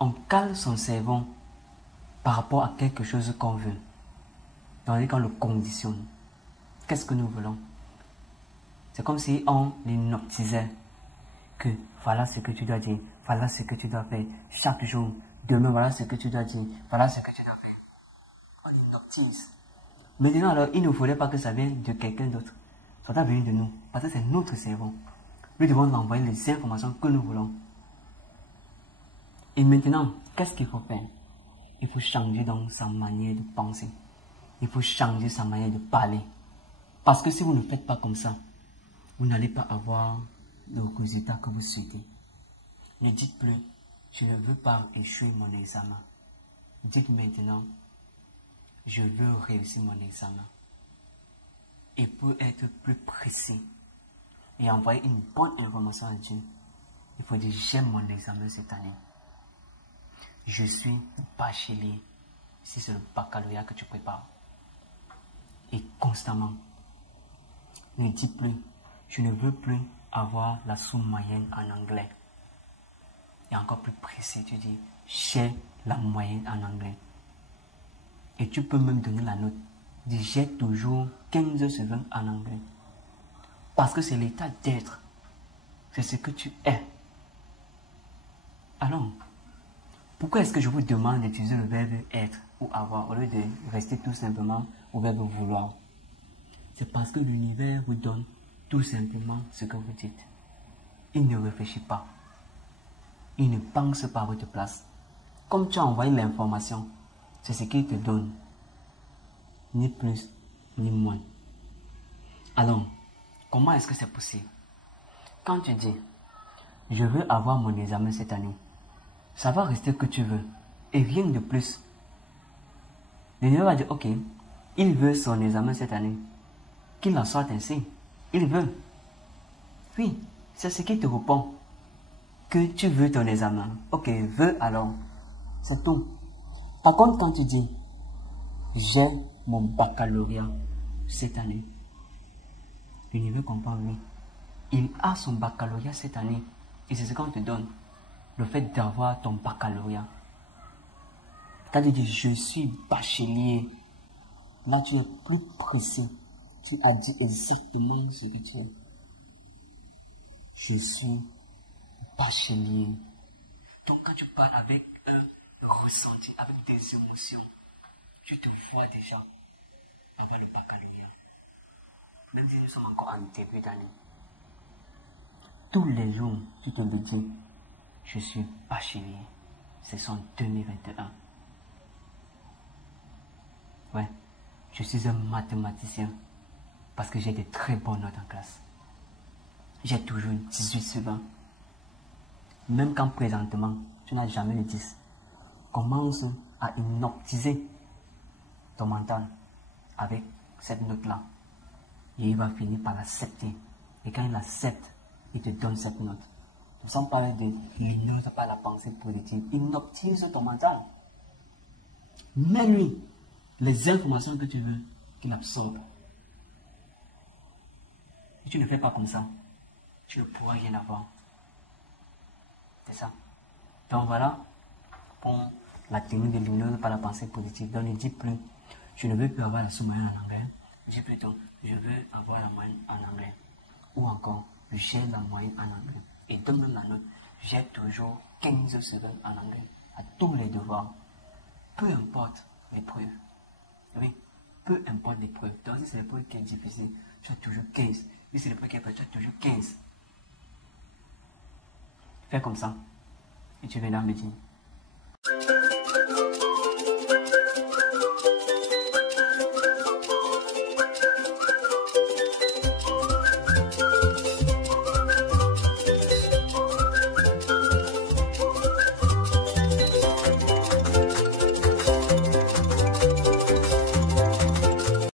on cale son cerveau par rapport à quelque chose qu'on veut. Donc, quand on le conditionne, qu'est-ce que nous voulons? C'est comme si on hypnotisait que voilà ce que tu dois dire, voilà ce que tu dois faire chaque jour. Demain, voilà ce que tu dois dire, voilà ce que tu dois faire. On hypnotise. Maintenant, alors, il ne faudrait pas que ça vienne de quelqu'un d'autre. Ça doit venir de nous, parce que c'est notre cerveau. Nous devons envoyer les informations que nous voulons. Et maintenant, qu'est-ce qu'il faut faire? Il faut changer donc sa manière de penser. Il faut changer sa manière de parler. Parce que si vous ne faites pas comme ça, vous n'allez pas avoir le résultat que vous souhaitez. Ne dites plus, je ne veux pas échouer mon examen. Dites maintenant, je veux réussir mon examen. Et pour être plus précis et envoyer une bonne information à Dieu, il faut dire, j'aime mon examen cette année. Je suis bachelier, si c'est le baccalauréat que tu prépares. Et constamment, ne dites plus, je ne veux plus avoir la sous-moyenne en anglais. Et encore plus précis, tu dis, j'ai la moyenne en anglais. Et tu peux même donner la note. Dis, j'ai toujours 15 sur 20 en anglais. Parce que c'est l'état d'être. C'est ce que tu es. Alors, pourquoi est-ce que je vous demande d'utiliser le verbe être ou avoir au lieu de rester tout simplement au verbe vouloir? C'est parce que l'univers vous donne tout simplement ce que vous dites. Il ne réfléchit pas. Il ne pense pas à votre place. Comme tu as envoyé l'information, c'est ce qu'il te donne. Ni plus, ni moins. Alors, comment est-ce que c'est possible? Quand tu dis, je veux avoir mon examen cette année, ça va rester que tu veux. Et rien de plus. L'univers va dire, ok, il veut son examen cette année. Qu'il en soit ainsi. Il veut. Oui, c'est ce qui te répond. Que tu veux ton examen. Ok, veux alors. C'est tout. Par contre, quand tu dis, j'ai mon baccalauréat cette année, l'univers comprend, oui. Il a son baccalauréat cette année. Et c'est ce qu'on te donne. Le fait d'avoir ton baccalauréat. Quand tu dis, je suis bachelier, là tu es plus précis. Tu as dit exactement ce que tu es. Je suis bachelier. Donc quand tu parles avec un ressenti, avec des émotions, tu te vois déjà avoir le baccalauréat. Même si nous sommes encore en début d'année. Tous les jours, tu te le dis, je suis bachelier. C'est son 2021. Ouais, je suis un mathématicien parce que j'ai des très bonnes notes en classe. J'ai toujours 18 sur 20. Même quand présentement, tu n'as jamais le 10. Commence à hypnotiser ton mental avec cette note-là. Et il va finir par l'accepter. Et quand il accepte, il te donne cette note. Nous sommes parlé de l'hypnose par la pensée positive. Hypnotise ton mental. Mets-lui les informations que tu veux qu'il absorbe. Si tu ne fais pas comme ça, tu ne pourras rien avoir. C'est ça. Donc voilà pour la technique de l'hypnose par la pensée positive. Donc ne dis plus, je ne veux plus avoir la sous-moyenne en anglais. Dis plutôt, je veux avoir la moyenne en anglais. Ou encore, j'ai la moyenne en anglais. Et donne la note, j'ai toujours 15 sur 20 en anglais. À tous les devoirs. Peu importe l'épreuve. Oui, peu importe l'épreuve. Donc si c'est l'épreuve qui est difficile, tu as toujours 15. Si c'est l'épreuve qui est facile, tu as toujours 15. Fais comme ça. Et tu verras me dire.